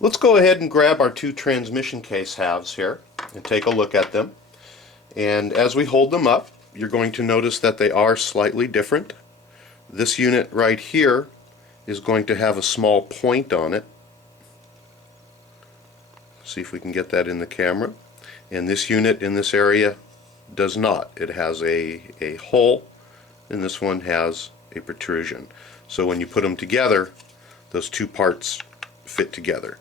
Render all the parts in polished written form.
Let's go ahead and grab our two transmission case halves here and take a look at them. And as we hold them up, you're going to notice that they are slightly different. This unit right here is going to have a small point on it. See if we can get that in the camera. And this unit in this area does not. It has a hole, and this one has a protrusion. So when you put them together, those two parts fit together.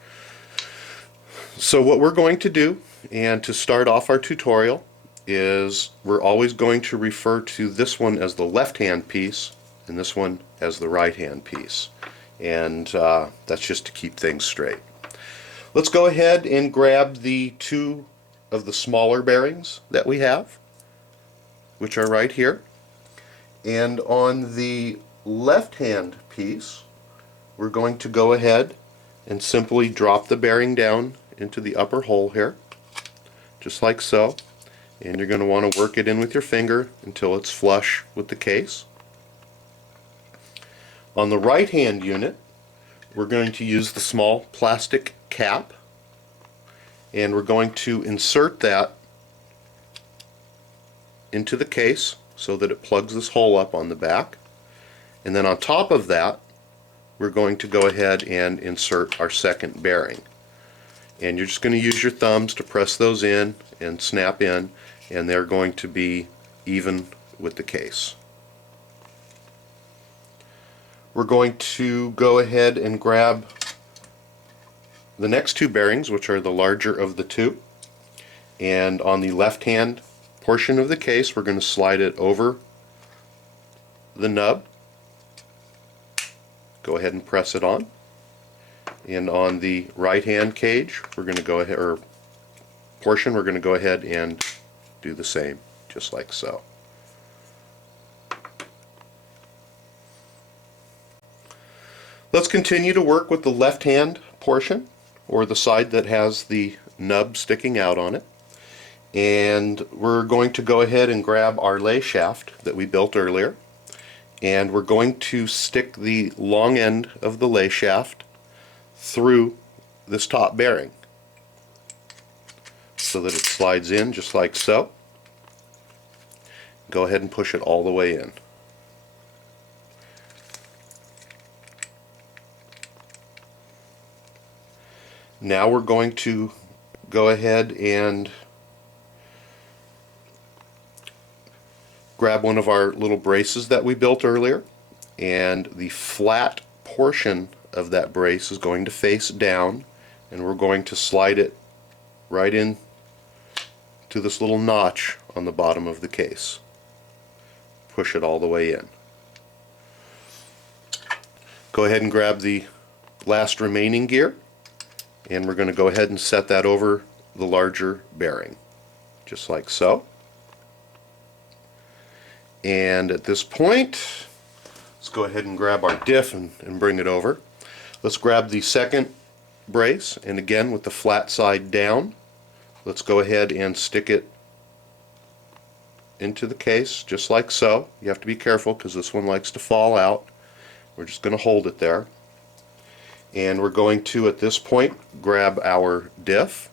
So what we're going to do, and to start off our tutorial, is we're always going to refer to this one as the left-hand piece and this one as the right-hand piece. And that's just to keep things straight. Let's go ahead and grab the two of the smaller bearings that we have, which are right here. And on the left-hand piece, we're going to go ahead and simply drop the bearing down into the upper hole here, just like so. And you're going to want to work it in with your finger until it's flush with the case. On the right-hand unit, we're going to use the small plastic cap, and we're going to insert that into the case so that it plugs this hole up on the back. And then on top of that, we're going to go ahead and insert our second bearing. And you're just going to use your thumbs to press those in and snap in, and they're going to be even with the case. We're going to go ahead and grab the next two bearings, which are the larger of the two, and on the left hand portion of the case we're going to slide it over the nub. Go ahead and press it on. And on the right hand cage we're going to go ahead, or portion, we're going to go ahead and do the same, just like so. Let's continue to work with the left hand portion, or the side that has the nub sticking out on it. And we're going to go ahead and grab our lay shaft that we built earlier, and we're going to stick the long end of the lay shaft through this top bearing so that it slides in just like so. Go ahead and push it all the way in. Now we're going to go ahead and grab one of our little braces that we built earlier, and the flat portion of that brace is going to face down, and we're going to slide it right in to this little notch on the bottom of the case. Push it all the way in. Go ahead and grab the last remaining gear, and we're going to go ahead and set that over the larger bearing, just like so. And at this point, let's go ahead and grab our diff and bring it over. Let's grab the second brace, and again with the flat side down, let's go ahead and stick it into the case just like so. You have to be careful because this one likes to fall out. We're just going to hold it there. And we're going to, at this point, grab our diff,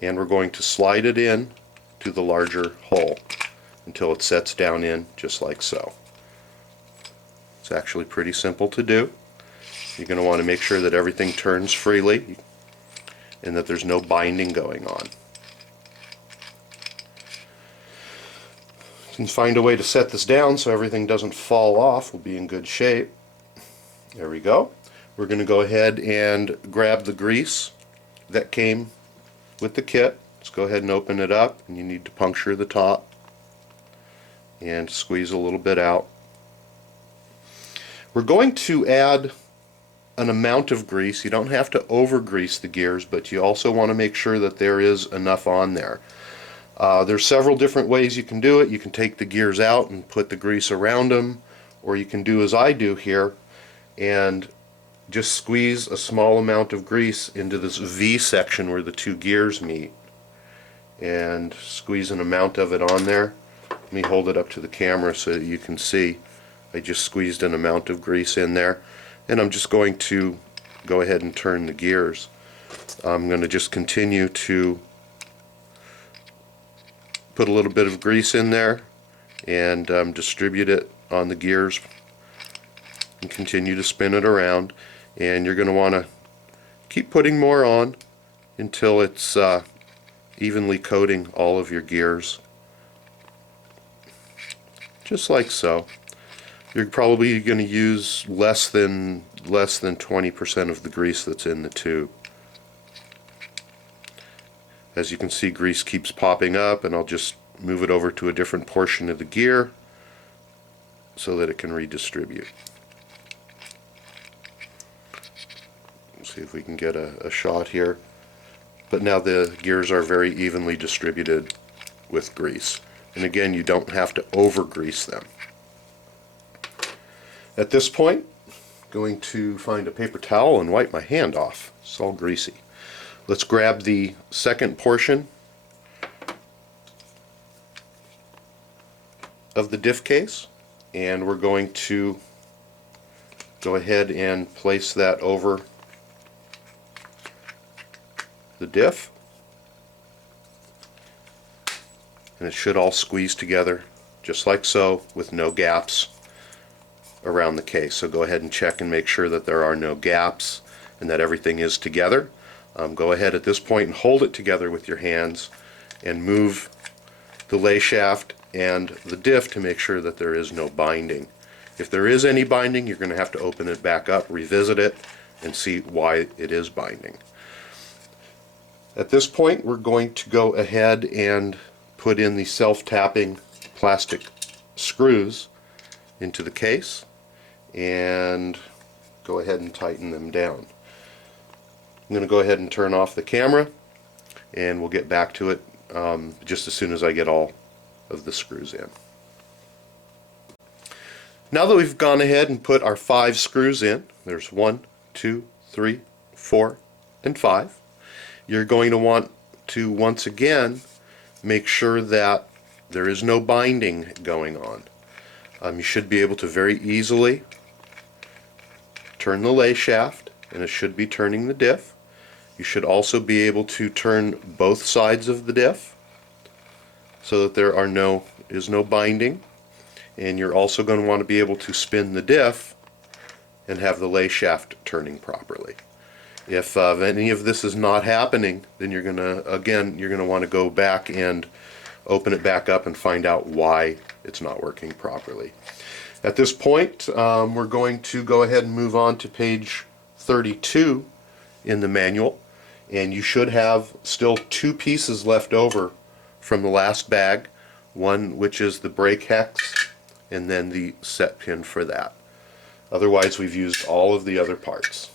and we're going to slide it in to the larger hole until it sets down in just like so. It's actually pretty simple to do. You're going to want to make sure that everything turns freely and that there's no binding going on. You can find a way to set this down so everything doesn't fall off. We'll be in good shape. There we go. We're going to go ahead and grab the grease that came with the kit. Let's go ahead and open it up, and you need to puncture the top and squeeze a little bit out. We're going to add an amount of grease. You don't have to over grease the gears, but you also want to make sure that there is enough on there. There's several different ways you can do it. You can take the gears out and put the grease around them, or you can do as I do here and just squeeze a small amount of grease into this V section where the two gears meet, and squeeze an amount of it on there. Let me hold it up to the camera so that you can see. I just squeezed an amount of grease in there, and I'm just going to go ahead and turn the gears. I'm going to just continue to put a little bit of grease in there and distribute it on the gears and continue to spin it around. And you're going to want to keep putting more on until it's evenly coating all of your gears, just like so. You're probably going to use less than 20% of the grease that's in the tube. As you can see, grease keeps popping up, and I'll just move it over to a different portion of the gear so that it can redistribute. Let's see if we can get a shot here. But now the gears are very evenly distributed with grease. And again, you don't have to over-grease them. At this point, I'm going to find a paper towel and wipe my hand off. It's all greasy. Let's grab the second portion of the diff case, and we're going to go ahead and place that over the diff, and it should all squeeze together just like so, with no gaps around the case. So go ahead and check and make sure that there are no gaps and that everything is together. Go ahead at this point and hold it together with your hands and move the lay shaft and the diff to make sure that there is no binding. If there is any binding, you're going to have to open it back up, revisit it, and see why it is binding. At this point, we're going to go ahead and put in the self-tapping plastic screws into the case and go ahead and tighten them down. I'm going to go ahead and turn off the camera, and we'll get back to it just as soon as I get all of the screws in. Now that we've gone ahead and put our 5 screws in, there's 1, 2, 3, 4, and 5. You're going to want to once again make sure that there is no binding going on. You should be able to very easily turn the lay shaft, and it should be turning the diff. You should also be able to turn both sides of the diff so that there is no binding, and you're also going to want to be able to spin the diff and have the lay shaft turning properly. If any of this is not happening, then you're going to want to go back and open it back up and find out why it's not working properly. At this point, we're going to go ahead and move on to page 32 in the manual, and you should have still 2 pieces left over from the last bag, one which is the brake hex and then the set pin for that. Otherwise, we've used all of the other parts.